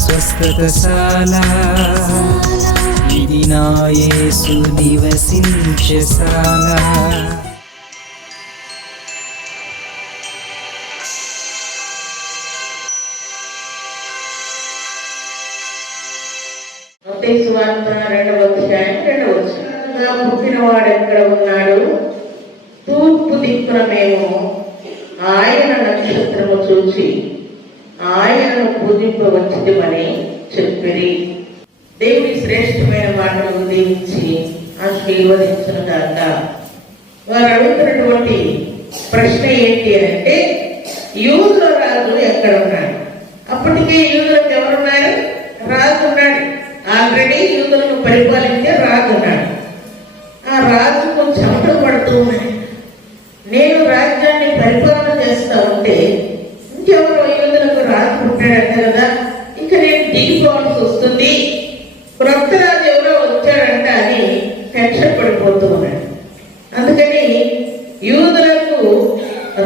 స్వస్థతశాల ఇది నా యేసు నివసించశాల. సువార్త 2వ అధ్యాయం 2వ వచనం. పుట్టినవాడు ఎక్కడ ఉన్నాడు? తూర్పు దిక్కున మేము ఆయన నక్షత్రము చూసి ఆయనను పూజింపవచ్చుమని చెప్పిరి. దేవుని శ్రేష్టమైన మాటలు దీవించి ఆశీర్వదించును గాక. వారు అడుగుతున్నటువంటి ప్రశ్న ఏంటి అంటే, యూదుల రాజు ఎక్కడ ఉన్నాడు? అప్పటికే యూదులకు ఎవరున్నారు? రాజు ఉన్నాడు. ఆల్రెడీ యూదులను పరిపాలించే రాజు ఉన్నాడు. ఆ రాజుకు చెమటలు పడుతూ ఉన్నాయి. నేను రాజ్యాన్ని పరిపాలన చేస్తా ఉంటే ఇంకెవరో యూదులకు రాజు పుట్టాడంట కదా, ఇక నేను దిగిపోవాల్సి వస్తుంది, క్రొత్త రాజు ఎవరో వచ్చాడంట అని టెన్షన్ పడిపోతూ ఉన్నాడు. అందుకని యూదులకు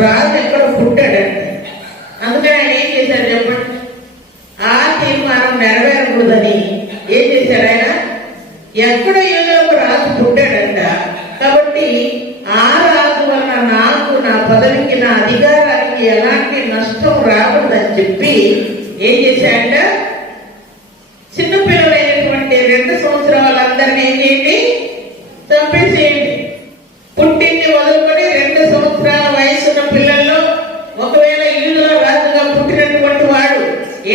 రాజు ఎక్కడ పుట్టాడంట. అందుకని ఆయన ఏం చేశాడు చెప్పండి? ఆ తీర్మానం నెరవేరకూడదని ఏం చేశాడు ఆయన? ఎక్కడ యూదులకు రాజు పుట్టాడంట, కాబట్టి ఆ రాజు వలన నాకు, నా పదవికి, నా అధికారానికి ఎలాంటి నష్టం రాకూడదని చెప్పి ఏం చేశాడంట? చిన్నపిల్లలైనటువంటి 2 సంవత్సరాలందరినీ ఏం చేయండి? చంపేసేయండి. పుట్టింది మొదలుకొని 2 సంవత్సరాల వయసున్న పిల్లల్లో ఒకవేళ యూదుల రాజుగా పుట్టినటువంటి వాడు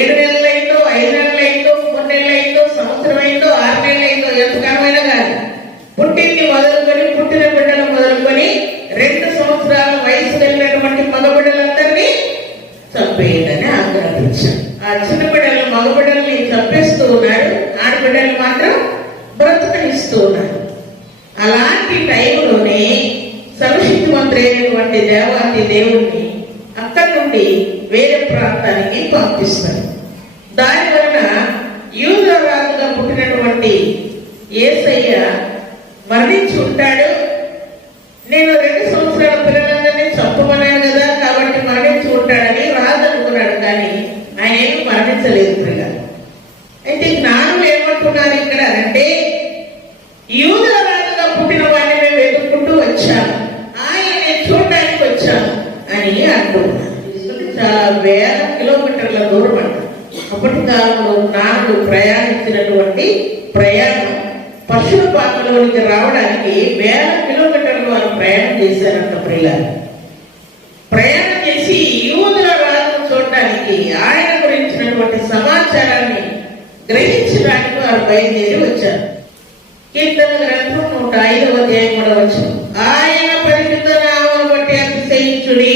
7 నెలలైందో, 5 నెలలైందో, 3 నెలలైందో, సంవత్సరం అయిందో, 6 నెలలైందో, ఎంతకాలమైనా కాదు, పుట్టింది మొదలుకొని, పుట్టిన బిడ్డలు మొదలుకొని 2 సంవత్సరాల వయసు వెళ్ళినటువంటి మగబిడ్డలందరినీ చంపేయదని ఆజ్ఞాపించారు. ఆ చిన్న బిడ్డలు, మగబిడ్డల్ని చంపేస్తూ ఉన్నారు, ఆడబిడ్డలు మాత్రం బ్రతకనిస్తూ ఉన్నారు. అలాంటి టైంలోనే సర్వశక్తిమంతుడైనటువంటి దేవాతి దేవుణ్ణి అక్కడి నుండి వేరే ప్రాంతానికి పంపిస్తారు. దాని వలన యూదుల రాజుగా పుట్టినటువంటి యేసయ్య మరణించి ఉంటాడు. నేను 2 సంవత్సరాల పిల్లలందరినీ చంపమన్నాను కదా, కాబట్టి మరణించి ఉంటాడని రాజు అనుకున్నాడు. కానీ ఆయన ఏమి మరణించలేదు పిల్లలు. అయితే జ్ఞానులు ఏమంటున్నారు ఇక్కడ అంటే, యూదుల రాజుగా పుట్టిన వాడిని మేము వెతుక్కుంటూ వచ్చాము, ఆయన్ని చూడడానికి వచ్చాము అని అంటున్నారు. చాలా వేల కిలోమీటర్ల దూరం అంట. అప్పటి కాలంలో జ్ఞానులు ప్రయాణించినటువంటి ప్రయాణం పశువుల పాకలోనికి రావడానికి వేల కిలోమీటర్లు వారు ప్రయాణం చేశారంట. పిల్లలు ప్రయాణం చేసి యూదుల రాజును చూడడానికి, ఆయన గురించినటువంటి సమాచారాన్ని గ్రహించడానికి వారు బయలుదేరి వచ్చారు. కీర్తన గ్రంథం 105వ అధ్యాయం 3వ వచనం. ఆయన పరిశుద్ధ నామమును బట్టి అతిశయించుడి,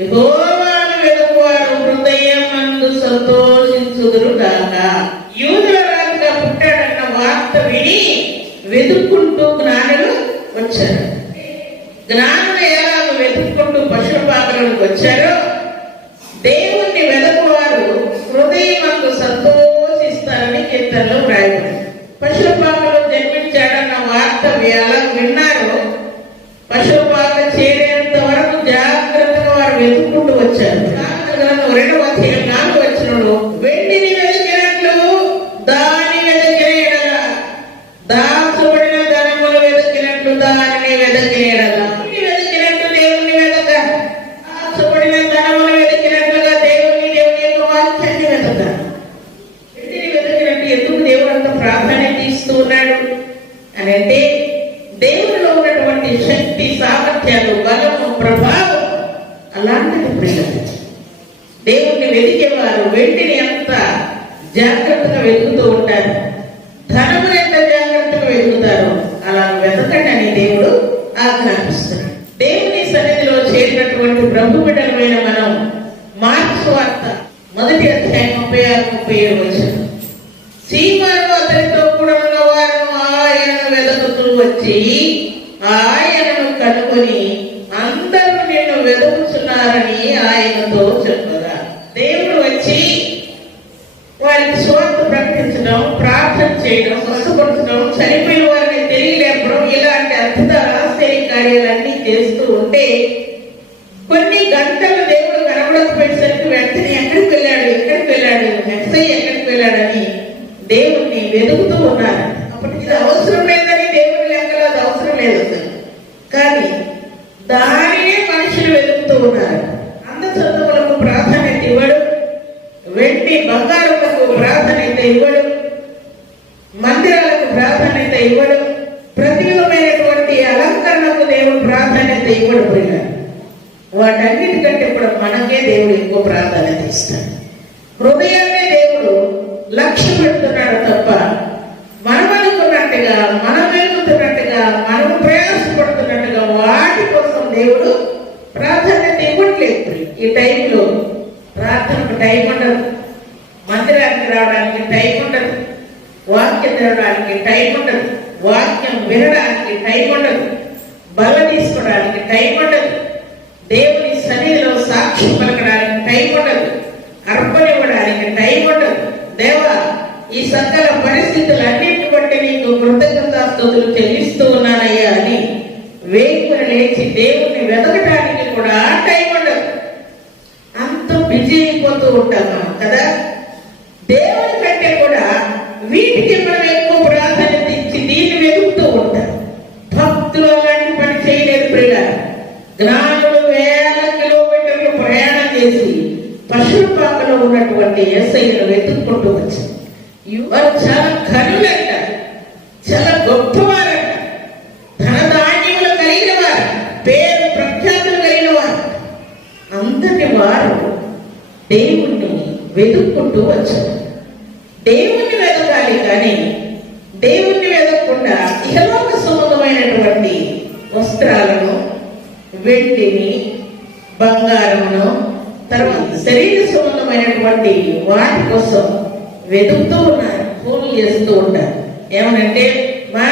యెహోవాను వెదుకువారు హృదయమందు సంతోషించుదురు గాక. యూదుల రాజుగా పుట్టాడన్న వార్త విని వెతుక్కుంటూ జ్ఞానులు వచ్చారు. జ్ఞానులు ఎలా వెతుక్కుంటూ పశువుల పాకలోకి వచ్చారో, దేవుణ్ణి వెదకువారు హృదయమందు సంతోషిస్తారని కీర్తనలో వ్రాయబడింది. పశువుల పాకలో జన్మించాడన్న వార్త ఎలా విన్నారో, పశువుల పాక చేరేంత వరకు జాగ్రత్తగా వారు వెతుక్కుంటూ వచ్చారు. 2వ అధ్యాయం 4వ వచనంలో, వెండిని వెతికినట్లు దాని వెతికిన ఎడల, దాచబడిన ధనములు వెతికినట్లు దానిని వెతికిన ఎడల, వెతికినట్టు దేవుణ్ణి వెతక, దాచబడిన ధనములు వెతికినట్లుగా దేవుని యొక్క వాక్యాన్ని వెతక. వెండిని వెతికినట్టు ఎందుకు దేవుడు అంత ప్రాధాన్యత ఇస్తూ ఉన్నాడు అని అంటే, దేవుడిలో ఉన్నటువంటి శక్తి, సామర్థ్యాలు, బలము, ప్రభావం అలాంటిది పిల్లలు. దేవుణ్ణి వెతికేవారు వెండిని ఎంత జాగ్రత్తగా వెతుకుతూ ఉంటారు, ధనమును ఎంత జాగ్రత్తగా వెతుకుతారు, అలా వెతకండి అని దేవుడు ఆజ్ఞాపిస్తున్నాడు. దేవుని సన్నిధిలో చేరినటువంటి ప్రభు బిడ్డలమైన మనం మార్క్స్ వార్త 1వ అధ్యాయం 36-37 వచనం. సీమోను అతనితో కూడా ఉన్న వారు ఆయనను వెతుకుతూ వచ్చి ఆయనను కనుగొని అందరూ నిన్ను వెతుకుతున్నారని ఆయనతో చెప్పగా, దేవుడు వచ్చి వారికి స్వార్థ ప్రకటించడం, ప్రార్థన చేయడం, స్వస్థపరచడం, చనిపోయిన వారిని తిరిగి లేపడం, ఇలాంటి అద్భుత ఆశ్చర్య కార్యాలన్నీ చేస్తూ ఉంటే కొన్ని గంటలు దేవుడు కనబడకపోయేసరికి వెంటనే ఎక్కడికి వెళ్ళాడు, ఎక్కడ ఎస్ఐ ఎక్కడికి వెళ్ళాడని దేవుణ్ణి వెతుకుతూ ఉన్నారు. అప్పుడు ఇది అవసరం లేదని దేవుని లెక్కలో అది అవసరం లేదు అసలు. కానీ దానినే మనుషులు వెతుకుతూ ఉన్నారు. అందచందములకు ప్రాధాన్యత ఇవ్వడు, వెండి బంగారులకు ప్రాధాన్యత ఇవ్వడు, మందిరాలకు ప్రాధాన్యత ఇవ్వడు, ప్రత్యేకమైనటువంటి అలంకరణకు దేవుడు ప్రాధాన్యత ఇవ్వడు. ప్రియులారా, వాటన్నిటికంటే కూడా మనకే దేవుడు ఎక్కువ ప్రాధాన్యత ఇస్తాడు. హృదయాన్ని దేవుడు లక్ష్య పెడుతున్నాడు తప్ప మనం అనుకున్నట్టుగా, మనం వెతుకుతున్నట్టుగా, మనం ప్రయాసపడుతున్నట్టుగా వాటి కోసం దేవుడు ప్రాధాన్యత ఇవ్వట్లేదు. ఈ టైంలో ప్రార్థనకు టైం ఉండదు, మందిరానికి రావడానికి టైం ఉండదు, వాక్యం తినడానికి టైం ఉండదు, వాక్యం వినడానికి టైం ఉండదు, బల్ల తీసుకోవడానికి టైం ఉండదు, దేవుని సన్నిధిలో సాక్ష్యం పలకడానికి టైం ఉండదు, అర్పణ ఇవ్వడానికి టైం ఉండదు. దేవా, ఈ సకల పరిస్థితులన్నింటిని బట్టి నీకు కృతజ్ఞతాస్తుతులు చెల్లిస్తూ ఉన్నానయ్యా అని వేకుని లేచి దేవుణ్ణి వెతకడానికి కూడా టైం ఉండదు. అంత బిజీ అయిపోతూ ఉంటాం మనం కదా. దేవుని కంటే కూడా వీటికి మనం ఎక్కువ ప్రాధాన్యత ఇచ్చి దీన్ని వెతుకుతూ ఉంటాం. భక్తులు అలాంటి పని చేయలేదు. ప్రియులారా, జ్ఞానులు వేల కిలోమీటర్లు ప్రయాణం చేసి పశుపాకలో ఉన్నటువంటి యేసయ్యను వెతుక్కుంటూ వచ్చారు. వారు చాలా ఘనులంట, చాలా గొప్పవారంట, ధనధాన్యములు కలిగిన వారు, పేరు ప్రఖ్యాతులు కలిగిన వారు. అంతటి వారు దేవుణ్ణి వెతుక్కుంటూ వచ్చారు. దేవుణ్ణి వెతకాలి కానీ దేవుణ్ణి వెతకకుండా ఇహలోక సంబంధమైనటువంటి వస్త్రాలను, వెండిని, బంగారమును, తర్వాత శరీర సంబంధమైనటువంటి వాటి కోసం వెతుకుతూ ఉన్నారు, ఫోన్లు చేస్తూ ఉంటారు. ఏమనంటే, మా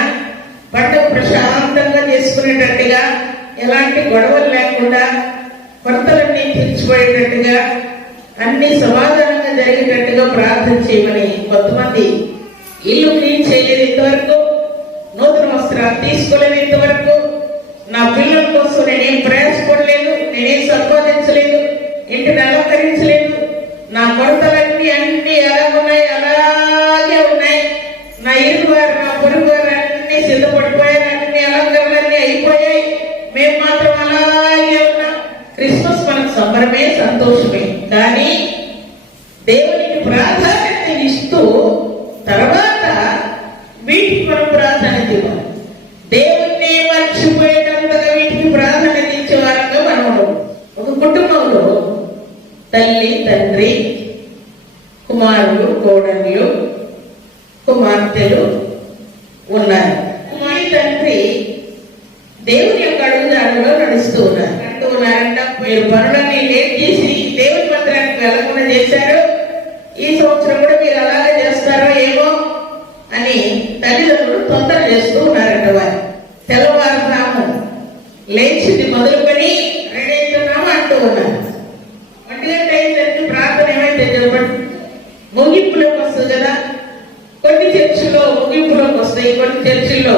పండుగ ప్రశాంతంగా చేసుకునేటట్టుగా, ఎలాంటి గొడవలు లేకుండా, కొరతలన్నీ తీర్చిపోయేటట్టుగా, అన్ని సమాధానంగా జరిగేటట్టుగా ప్రార్థన చేయమని కొంతమంది ఇల్లు క్లీన్ చేయలేదు ఇంతవరకు, నూతన వస్త్రాలు తీసుకోలేదు ఇంతవరకు, నా పిల్లల కోసం నేనేం ప్రయాసపడలేదు, నేనేం సంపాదించలేదు, ఇంటిని అలంకరించలేదు, నా కొరతలన్నీ అన్ని ఎలా ఉన్నాయి అలాగే ఉన్నాయి, నా ఇరుగు వారు, నా పొరుగు వారు అన్ని సిద్ధపడిపోయారు, అన్ని అలంకరణలన్నీ అయిపోయాయి, మేము మాత్రం అలాగే ఉన్నాం. క్రిస్మస్ మనకు సంబరమే, సంతోషమే. కానీ దేవునికి ప్రాధాన్యత ఇస్తూ తర్వాత వీటికి మనం ప్రాధాన్యత ఇవ్వాలి. దేవుణ్ణి మర్చిపోయేటంతగా వీటికి ప్రాధాన్యత ఇచ్చే వారంగా మనం ఉండవు. ఒక కుటుంబంలో తల్లి, తండ్రి, కుమారులు, కోడళ్ళు, కుమార్తెలు ఉన్నారు. కుమారి తండ్రి దేవుని యొక్క అడుగుదాడులో నడుస్తూ ఉన్నారు. అంటూ ఉన్నారంట, మీరు పనులన్నీ లేట్ చేసి దేవుని మందిరానికి వెళ్లకుండా చేశారు, ఈ సంవత్సరం కూడా మీరు అలాగే చేస్తారో ఏమో అని తల్లిదండ్రులు తొందర చేస్తూ ఉన్నారంట. వారు తెల్లవారుతాము లేచింది మొదలుకొని రెడీ అవుతున్నాము అంటూ ఉన్నారు. 1 గంట అయిందంటే ప్రార్థన ఏమైతే చెప్పండి, ముగింపులోకి వస్తుంది కదా. కొన్ని చర్చిల్లో ముగింపులోకి వస్తాయి, కొన్ని చర్చిల్లో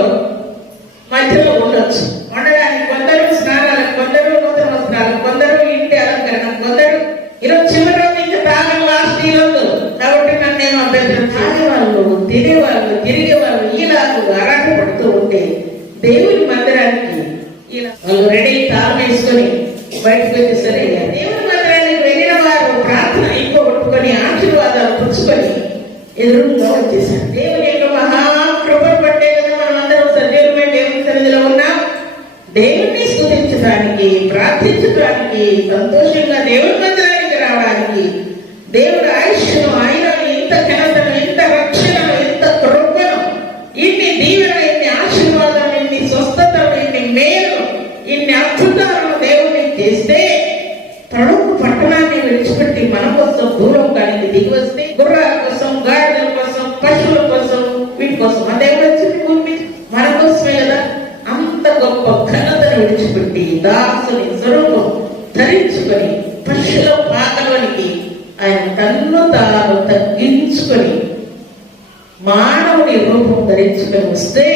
మధ్యలో ఉండొచ్చు. ఉండడానికి కొందరు స్నానాలకు, కొందరు నూతన వస్త్రాలు, కొందరు ఇంటి అలంకరణ, కొందరు ఈరోజు చివరి రోజు ఇంకా తాగని లాస్ట్ ఈరోజు కాబట్టి నన్నేమో అభ్యంతరం. తాగేవాళ్ళు, తినేవాళ్ళు, తిరిగేవాళ్ళు ఈలాగు ఆరాట పడుతూ ఉంటే దేవుని మందిరానికి వాళ్ళు రెడీ తాళం వేసుకొని బయటకు వచ్చేసరే. దేవుని మందిరానికి వెళ్ళిన వారు ప్రార్థన ఎక్కువ పట్టుకొని ఆశీర్వాదాలు పుచ్చుకొని ఎదురుగా వచ్చేసారు. దేవుని యొక్క మహాకృపను పట్టే కదా మనం అందరం సజీవమే దేవుని సన్నిధిలో ఉన్నాం. దేవుణ్ణి స్తుతించడానికి, ప్రార్థించడానికి, సంతోషంగా దేవుని మందిరానికి రావడానికి, దేవుడు ఆయుష్ను, ఆయనను, ఇంత ఘనతను, ఇంత రక్షణను, ఇంత కృపను, ఇన్ని దీవెన, ఇన్ని ఆశీర్వాదం, ఇన్ని స్వస్థతలు, ఇన్ని మేలు, ఇన్ని అద్భుతాలను దేవుని చేస్తే తణుకు పట్టణాన్ని విడిచిపెట్టి మన కోసం దూరం కానీ దిగి వస్తే గుర్రాల కోసం, గాడిదల కోసం, పశువుల కోసం, వీటి కోసం మన దేవుడు వచ్చింది భూమి మన కోసమే కదా. అంత గొప్ప ఘనతను విడిచిపెట్టి దాసుని స్వరూపం ధరించుకొని పశువుల పాకలోనికి ఆయన తన్ను తాను తగ్గించుకొని మానవుని రూపం ధరించుకొని వస్తే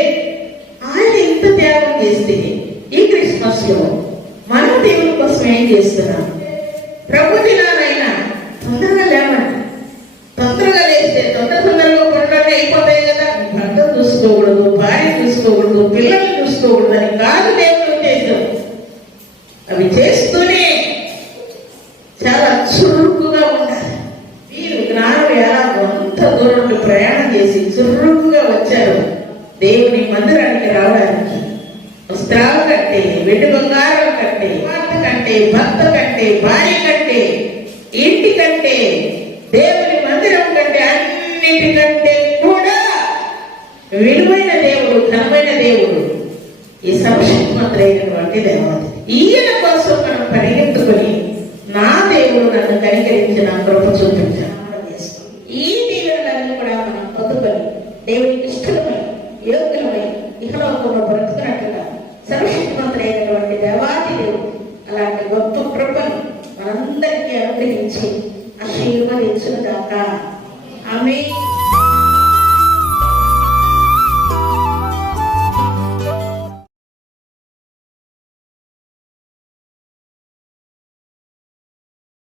ఆయన ఇంత త్యాగం చేస్తే ఈ క్రిస్మస్ లో మనం దేవుని కోసం ఏం చేస్తున్నాం? ప్రభు దినానైనా తొందరగా లేవండి, తొందరగా చురుకుగా ఉండాలి. వీరు జ్ఞానం ఎలాగో అంత దూరం నుండి ప్రయాణం చేసి చురుకుగా వచ్చారు దేవుని మందిరానికి రావడానికి. వస్త్రాల కంటే, వెండి బంగారం కంటే, భర్త కంటే, భర్త కంటే, భార్య కంటే, ఇంటి కంటే, దేవుని మందిరం కంటే, అన్నిటికంటే కూడా విలువైన దేవుడు, ఘనమైన దేవుడు ఈ సర్వశక్తిమంతుడు అయినటువంటి దేవాది. ఈయన కోసం మనం పరిగెత్తుకొని నా దేవుడు నన్ను కనికరించి నా కృప చూపించాను. ఈ దీవెనలన్నీ కూడా మనం పొందుకొని దేవునికి ఇష్టమై యోగ్యమై ఇహలోకంలో బ్రతుకున్నట్టుగా సర్వశక్తిమంతుడైనటువంటి దేవాది దేవుడు అలాంటి గొప్ప కృపను మనందరికీ అనుగ్రహించి ఆశీర్వదించును గాక. ఆమేన్.